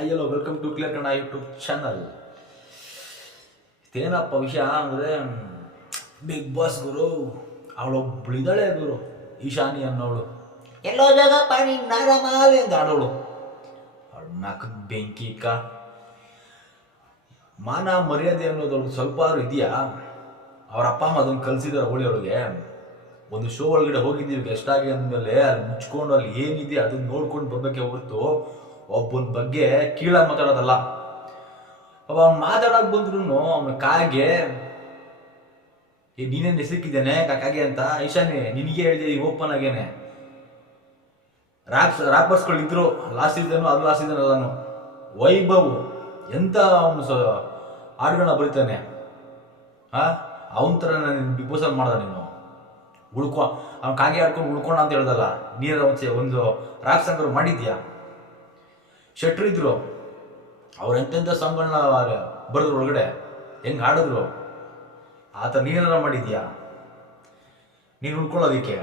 Hello welcome to clear Kannada YouTube channel. ಇದೇನಪ್ಪ ವಿಷಯ ಅಂದರೆ ಬಿಗ್ ಬಾಸ್ ಗುರು ಅವಳೊಬ್ಬಳಿದ್ದಾಳೆ ಗುರು, ಈಶಾನಿ ಅನ್ನೋಳು. ಎಲ್ಲೋ ಜಾಗಪ್ಪ ನೀನು ನಾರಮಾಲೆ ಅಂತ ಆಡೋಳು. ಅವಳ ನಾಲ್ಕು ಬೆಂಕಿ ಮಾನ ಮರ್ಯಾದೆ ಅನ್ನೋದೊಳಗೆ ಸ್ವಲ್ಪ ಇದೆಯಾ? ಅವ್ರ ಅಪ್ಪ ಅಮ್ಮ ಅದನ್ನು ಕಲಿಸಿದಾರೆ ಅವಳಿಗೆ. ಒಂದು ಶೋ ಒಳಗಡೆ ಹೋಗಿದ್ದೀವಿ ಗೆಸ್ಟ್ ಆಗಿ ಅಂದಮೇಲೆ ಅಲ್ಲಿ ಮುಚ್ಕೊಂಡು ಅಲ್ಲಿ ಏನಿದೆ ಅದನ್ನ ನೋಡ್ಕೊಂಡು ಬರ್ಬೇಕೆ ಹೊರತು ಒಬ್ಬನ ಬಗ್ಗೆ ಕೀಳಾಗಿ ಮಾತಾಡೋದಲ್ಲ. ಅವ್ನು ಮಾತಾಡೋಕೆ ಬಂದ್ರು ಅವನ ಕಾಗೆ ನೀನೇನು ಹೆಸರಿಕಿದ್ದೇನೆ ಕಾಗೆ ಅಂತ. ಈಶಾನಿ ನಿನಗೆ ಹೇಳಿದೆ ಈ ಓಪನ್ ಆಗೇನೆ. ರ್ಯಾಪರ್ಸ್ಗಳಿದ್ರು ಲಾಸ್ಟ್ ಸೀಸನ್, ಅದು ಲಾಸ್ಟ್ ಸೀಸನ್ ಅಲ್ಲನು. ವೈಭವ್ ಎಂತ ಅವನು ಹಾಡುಗಳನ್ನ ಬರೀತಾನೆ. ಅವನ ಥರ ನಾನು ಬಿಗ್ ಬಾಸ್ ಅಲ್ಲಿ ಮಾಡ್ದ ನೀನು ಅವ್ನು ಕಾಗೆ ಆಡ್ಕೊಂಡು ಉಳ್ಕೊಂಡ ಅಂತ ಹೇಳ್ದಲ್ಲ. ನೀರ ಒಂದು ರ್ಯಾಪ್ ಸಾಂಗ್ ಮಾಡಿದ್ಯಾ? ಶೆಟ್ರು ಇದ್ರು, ಅವ್ರು ಎಂತೆಂಥ ಸಾಂಗ್ಗಳನ್ನ ಬರೆದ್ರು ಒಳಗಡೆ, ಹೆಂಗೆ ಹಾಡಿದ್ರು ಆ ಥರ ನೀನಾರ ಮಾಡಿದ್ಯಾ? ನೀನು ಉಳ್ಕೊಳ್ಳೋದಕ್ಕೆ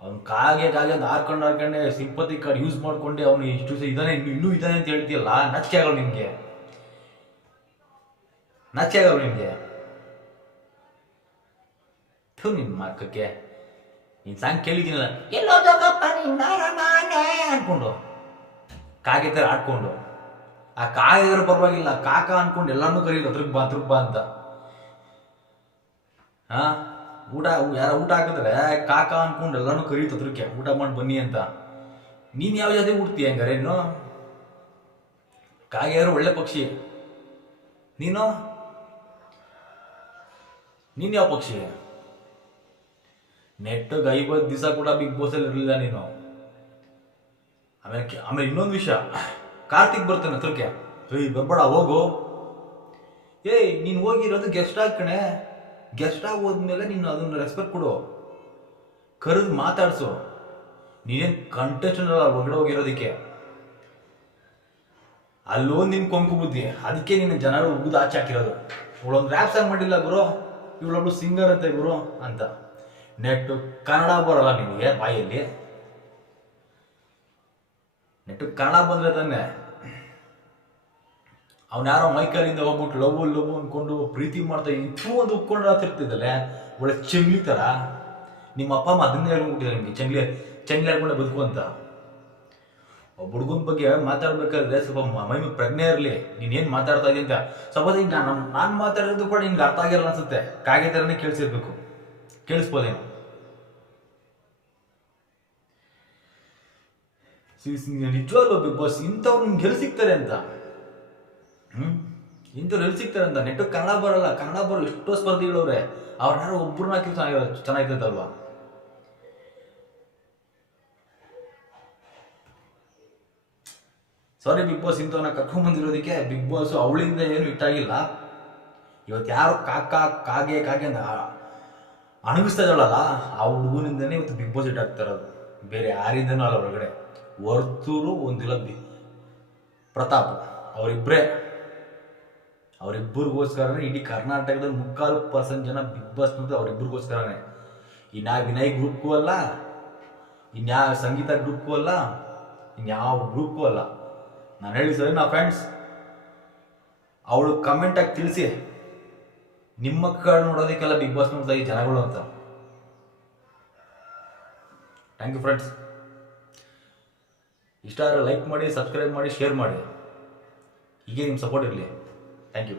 ಅವ್ನು ಕಾಗೆ ಅಂತ ಹಾರ್ಕೊಂಡೆ ಸಿಂಪತಿ ಕಾರ್ಡ್ ಯೂಸ್ ಮಾಡ್ಕೊಂಡೆ ಅವನು ಇಷ್ಟು ಇದಾನೆ ಇನ್ನೂ ಇದಾನೆ ಅಂತ ಹೇಳ್ತೀಯಲ್ಲ. ನಾಚಿಕೆ ಆಗಲ್ಲ ನಿನಗೆ? ನಾಚಿಕೆ ಆಗಲ್ಲ ನಿನಗೆ? ನಿನ್ನ ಮಾರ್ಕಕ್ಕೆ ನೀನು ಸಾಂಗ್ ಕೇಳಿದ್ದೀನಲ್ಲ, ಎಲ್ಲೋ ಜಾಗಪ್ಪ ಅನ್ಕೊಂಡು ಕಾಗೆ ಥರ ಆಡ್ಕೊಂಡು. ಆ ಕಾಗೆಗಾರ ಪರವಾಗಿಲ್ಲ, ಕಾಕ ಅನ್ಕೊಂಡು ಎಲ್ಲಾನು ಕರೀದು ಹತ್ರಕ್ಕೆ ಬಾ ಅಂತ. ಯಾರ ಊಟ ಹಾಕಿದ್ರೆ ಕಾಕ ಅನ್ಕೊಂಡು ಎಲ್ಲಾನು ಕರೀತು ಹತ್ರಕ್ಕೆ, ಊಟ ಮಾಡಿ ಬನ್ನಿ ಅಂತ. ನೀನು ಯಾವ ಜಾತಿ ಹುಡ್ತೀಯ ಹಂಗಾರೆ? ಇನ್ನು ಕಾಗೆಗಾರು ಒಳ್ಳೆ ಪಕ್ಷಿ, ನೀನು ಯಾವ ಪಕ್ಷಿ? ನೆಟ್ಟಿಗೆ 50 ದಿವಸ ಕೂಡ ಬಿಗ್ ಬಾಸ್ ಅಲ್ಲಿ ಇರಲಿಲ್ಲ ನೀನು. ಆಮೇಲೆ ಇನ್ನೊಂದು ವಿಷಯ, ಕಾರ್ತಿಕ್ ಬರ್ತಾನೆ ಹತ್ರಕ್ಕೆ, ಬರ್ಬೇಡ ಹೋಗು. ನೀನು ಹೋಗಿರೋದು ಗೆಸ್ಟ್ ಆಗಿ ಕಣೆ. ಗೆಸ್ಟ್ ಆಗಿ ಹೋದ್ಮೇಲೆ ನೀನು ಅದನ್ನ ರೆಸ್ಪೆಕ್ಟ್ ಕೊಡು, ಕರೆದು ಮಾತಾಡ್ಸು. ನೀನೇನು ಕಂಟೆಸ್ಟೆಂಟ್ ಅಲ್ಲ ಹೊರಗಡೆ ಹೋಗಿರೋದಕ್ಕೆ. ಅಲ್ಲೋದು ನಿನ್ ಕೊಂಕು ಬುದ್ಧಿ, ಅದಕ್ಕೆ ನಿನ್ನ ಜನರು ಉಗಿದು ಆಚೆ ಹಾಕಿರೋದು. ಇವಳೊಂದು ರ್ಯಾಪ್ ಸಾಂಗ್ ಮಾಡಿಲ್ಲ ಗುರು, ಇವಳೊಬ್ಳು ಸಿಂಗರ್ ಅಂತೆ ಗುರು ಅಂತ. ನೆಟ್ಟು ಕನ್ನಡ ಬರಲ್ಲ ನಿನಗೆ ಬಾಯಲ್ಲಿ? ನೆಟ್ಟು ಕನ್ನಡ ಬಂದ್ರೆ ತಾನೆ. ಅವ್ನು ಯಾರೋ ಮೈಕಲ್ಲಿಂದ ಹೋಗ್ಬಿಟ್ಟು ಲವ್ ಅನ್ಕೊಂಡು ಪ್ರೀತಿ ಮಾಡ್ತಾ ಇಂಥೂ ಒಂದು ಉಕ್ಕೊಂಡು ತಿರ್ತಿದ್ದಲ್ಲೇ ಒಳ್ಳೆ ಚೆಂಗ್ಲಿ ಥರ. ನಿಮ್ಮ ಅಪ್ಪ ಅಮ್ಮ ಅದನ್ನೇ ಹೇಳ್ಬಿಟ್ಟಿದ್ದಾರೆ ನಿಮಗೆ, ಚೆಂಗ್ಲಿ ಹೇಳ್ಕೊಂಡೆ ಬದುಕು ಅಂತ. ಒಬ್ಬ ಹುಡುಗನ ಬಗ್ಗೆ ಮಾತಾಡ್ಬೇಕಾದ್ರೆ ಸ್ವಲ್ಪ ಮೈ ಪ್ರಜ್ಞೆ ಇರಲಿ, ನೀನೇನು ಮಾತಾಡ್ತಾ ಇದೀಯ ಅಂತ. ಸಪೋಸ್ ಈಗ ನಾನು ಮಾತಾಡೋದು ಕೂಡ ನಿನ್ಗೆ ಅರ್ಥ ಆಗಿರಲ್ಲ ಅನ್ಸುತ್ತೆ, ಕಾಗೆ ಥರನೇ ಕೇಳಿಸಿರ್ಬೇಕು, ಕೇಳಿಸ್ಬೋದೇನು? ನಿಜವಾಗ್ಲೂ ಬಿಗ್ ಬಾಸ್ ಇಂಥವ್ರು ನಿಮ್ಗೆ ಎಲ್ಲಿ ಸಿಗ್ತಾರೆ ಅಂತ, ಇಂಥವ್ರು ಎಲ್ಲಿ ಸಿಗ್ತಾರೆ ಅಂತ. ನೆಟ್ಟು ಕನ್ನಡ ಬರಲ್ಲ, ಕನ್ನಡ ಬರಲ್ಲ ಎಷ್ಟೋ ಸ್ಪರ್ಧಿಗಳವ್ರೆ, ಅವ್ರನ್ನಾರು ಒಬ್ಬರನ್ನ ಹಾಕಿ ಚೆನ್ನಾಗಿರ್ತಲ್ವಾ? ಸಾರಿ ಬಿಗ್ ಬಾಸ್, ಇಂಥವನ್ನ ಕರ್ಕೊಂಡ್ಬಂದಿರೋದಕ್ಕೆ ಬಿಗ್ ಬಾಸ್ ಅವಳಿಂದ ಏನು ಇಟ್ಟಾಗಿಲ್ಲ. ಇವತ್ತು ಯಾರು ಕಾಗೆ ಅಂತ ಅಣಗಿಸ್ತಾ ಇದ್ದಾಳಲ್ಲ, ಆ ಹುಡುಗನಿಂದನೇ ಇವತ್ತು ಬಿಗ್ ಬಾಸ್ ಇಟ್ಟಾಗ್ತಾ ಇರೋದು, ಬೇರೆ ಯಾರಿಂದನೂ ಅಲ್ಲ. ಒಳಗಡೆ ವರ್ತೂರು ಒಂದಿಲ್ಲ ಪ್ರತಾಪ್, ಅವರಿಬ್ಬರಿಗೋಸ್ಕರನೇ ಇಡೀ ಕರ್ನಾಟಕದಲ್ಲಿ 3/4% ಜನ ಬಿಗ್ ಬಾಸ್ ನೋಡಿದ್ರೆ ಅವರಿಬ್ಬರಿಗೋಸ್ಕರನೇ. ಇನ್ಯಾವ ವಿನಯ್ ಗ್ರೂಪ್ಗೂ ಅಲ್ಲ, ಇನ್ಯಾವ ಸಂಗೀತ ಗ್ರೂಪ್ಗೂ ಅಲ್ಲ, ಇನ್ಯಾವ ಗ್ರೂಪ್ಗೂ ಅಲ್ಲ. ನಾನು ಹೇಳಿ ಸರಿ ನಾ ಫ್ರೆಂಡ್ಸ್, ಅವಳು ಕಮೆಂಟಾಗಿ ತಿಳಿಸಿ, ನಿಮ್ಮ ಮಕ್ಕಳು ನೋಡೋದಕ್ಕೆಲ್ಲ ಬಿಗ್ ಬಾಸ್ ನೋಡ್ತಾ ಈ ಜನಗಳು ಅಂತ. Thank you friends. ಇಷ್ಟ ಆದರೆ ಲೈಕ್ ಮಾಡಿ, ಸಬ್ಸ್ಕ್ರೈಬ್ ಮಾಡಿ, ಶೇರ್ ಮಾಡಿ. ಹೀಗೆ ನಿಮ್ಮ ಸಪೋರ್ಟ್ ಇರಲಿ. Thank you.